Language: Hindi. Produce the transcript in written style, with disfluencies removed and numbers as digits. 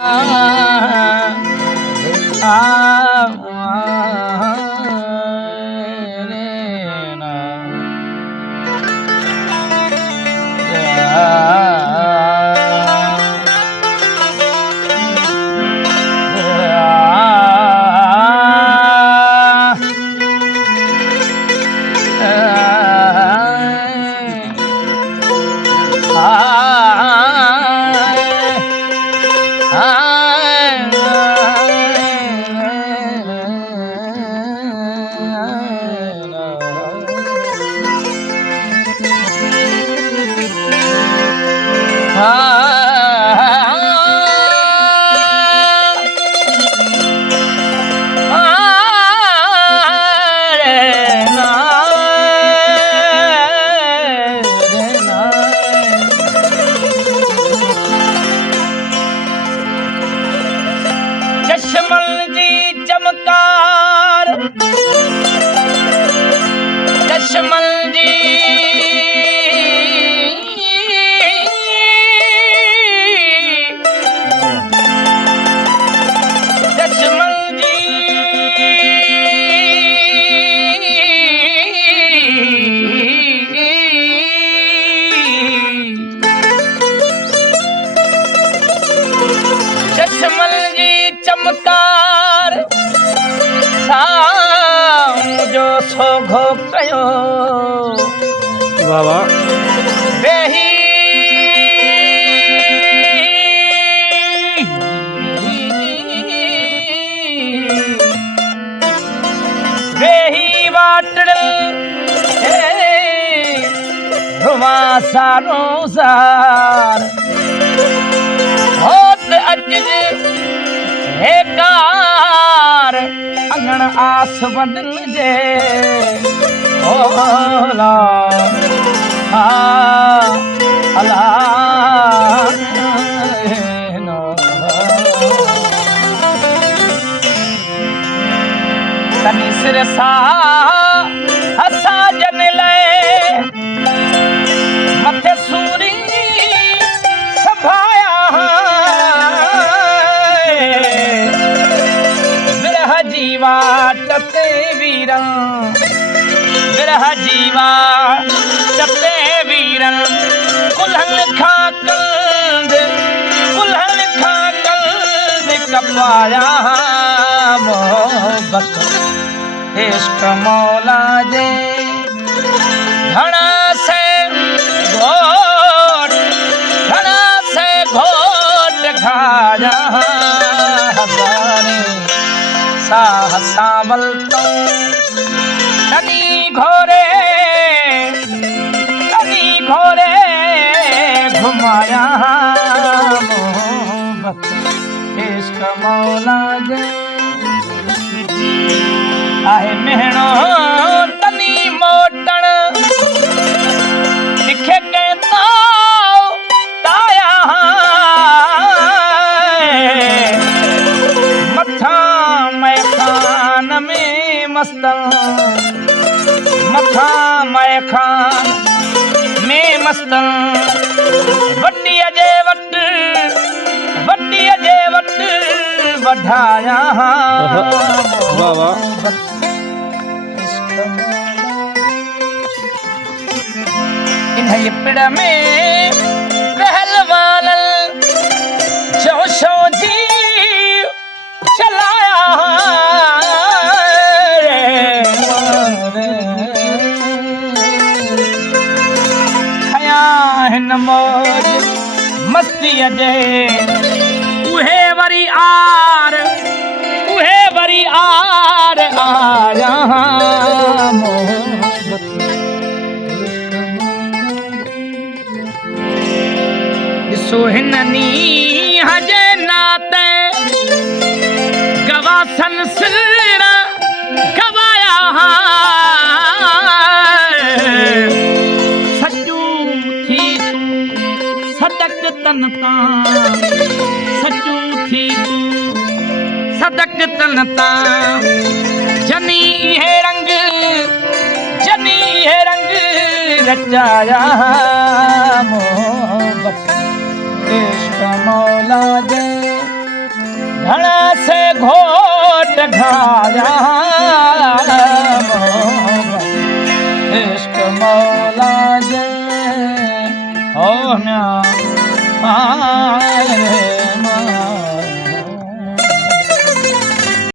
वाह वाह वेही वाटड़ सारो सार होत अजज हेकार अंगण आस बदल जे ओला अला तनी सिर सा हसा जन ले मथे सूरी सभाया विरह जीवा टते वीरं विरह जीवा टते वीरं कुल्हन खा कंद कपाया मोहब्बत इश्क मौला जे घना से घोट खाया हजारे साह सावल तो तनी घोरे घुमाया मोहब्बत इश्क मौला जे आहे मेहणो तनी मोटण दिखे कहता ताया मथा मैं खान में मस्तन मथा मैं खान में मस्तन वड्डी अजे वट बढ़ाया वाह वाह इन्हें पिड़ में पहलवान जोशो जी चलाया खया है नमोज मस्ती अजे उहे वरी आर आया मोहब्बत सोहननी हजे नाते गवासन सिर गवाया सचू थी तू सदक तनता सचू थी तू सदक तनता जनी है रंग रचाया मोहब्बत इश्क मौला जे से घोट खाया इश्क मौला जे हो म्या